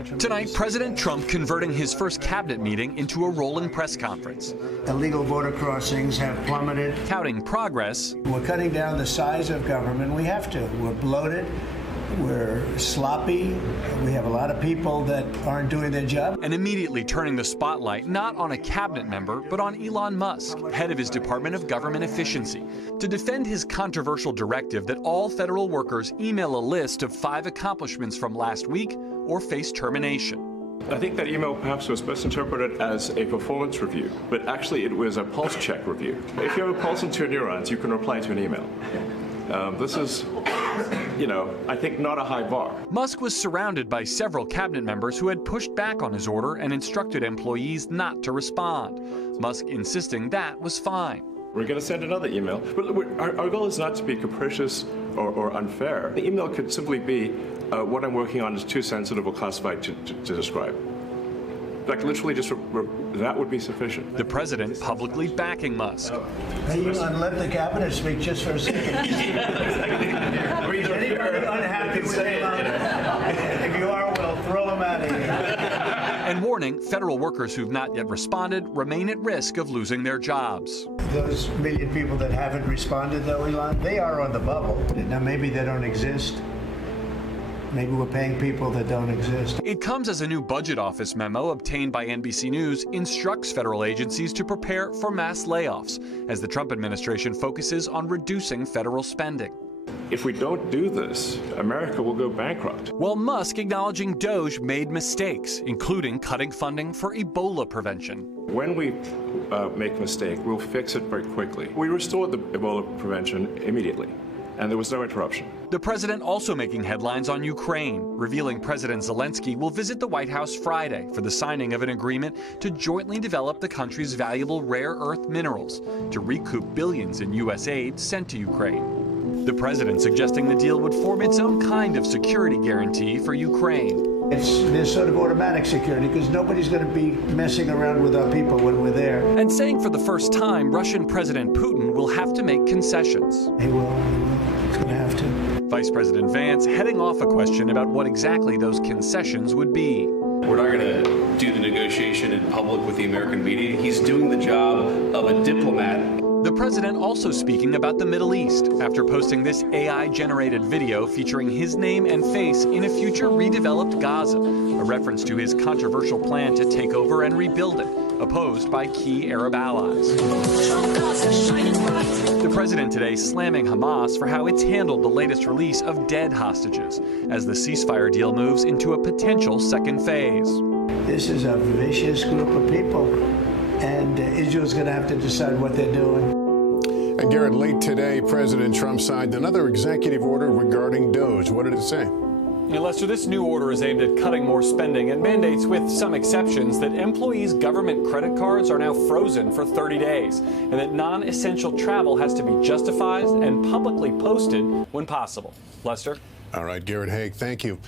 Tonight, President Trump converting his first cabinet meeting into a rolling press conference. Illegal border crossings have plummeted. Touting progress. We're cutting down the size of government. We have to. We're bloated. We're sloppy. We have a lot of people that aren't doing their job. And immediately turning the spotlight not on a cabinet member, but on Elon Musk, head of his Department of Government Efficiency, to defend his controversial directive that all federal workers email a list of 5 accomplishments from last week or face termination. I think that email perhaps was best interpreted as a performance review, but actually it was a pulse check review. If you have a pulse into your neurons, you can reply to an email. This is, I think not a high bar. Musk was surrounded by several cabinet members who had pushed back on his order and instructed employees not to respond. Musk insisting that was fine. We're going to send another email. But our goal is not to be capricious or unfair. The email could simply be, what I'm working on is too sensitive or classified to describe. Like literally just, that would be sufficient. The president publicly backing Musk. Hey, Elon, let the cabinet speak just for a second. Anybody unhappy with Elon? If you are, we'll throw them out of here. And warning federal workers who've not yet responded remain at risk of losing their jobs. Those million people that haven't responded, though, Elon, they are on the bubble. Now, maybe they don't exist. Maybe we're paying people that don't exist. It comes as a new budget office memo obtained by NBC News instructs federal agencies to prepare for mass layoffs as the Trump administration focuses on reducing federal spending. If we don't do this, America will go bankrupt. While Musk acknowledging DOJ made mistakes, including cutting funding for Ebola prevention. When we make a mistake, we'll fix it very quickly. We restored the Ebola prevention immediately, and there was no interruption. The president also making headlines on Ukraine, revealing President Zelensky will visit the White House Friday for the signing of an agreement to jointly develop the country's valuable rare earth minerals to recoup billions in U.S. aid sent to Ukraine. The president suggesting the deal would form its own kind of security guarantee for Ukraine. There's sort of automatic security because nobody's going to be messing around with our people when we're there. And saying for the first time, Russian President Putin will have to make concessions. He will. He's going to have to. Vice President Vance heading off a question about what exactly those concessions would be. We're not going to do the negotiation in public with the American media. He's doing the job of a diplomat. The president also speaking about the Middle East after posting this AI-generated video featuring his name and face in a future redeveloped Gaza, a reference to his controversial plan to take over and rebuild it, opposed by key Arab allies. The president today slamming Hamas for how it's handled the latest release of dead hostages as the ceasefire deal moves into a potential second phase. This is a vicious group of people, and Israel's going to have to decide what they're doing. And Garrett, late today, President Trump signed another executive order regarding DOJ. What did it say? Lester, this new order is aimed at cutting more spending and mandates, with some exceptions, that employees' government credit cards are now frozen for 30 days and that non-essential travel has to be justified and publicly posted when possible. Lester? All right, Garrett Haig, thank you.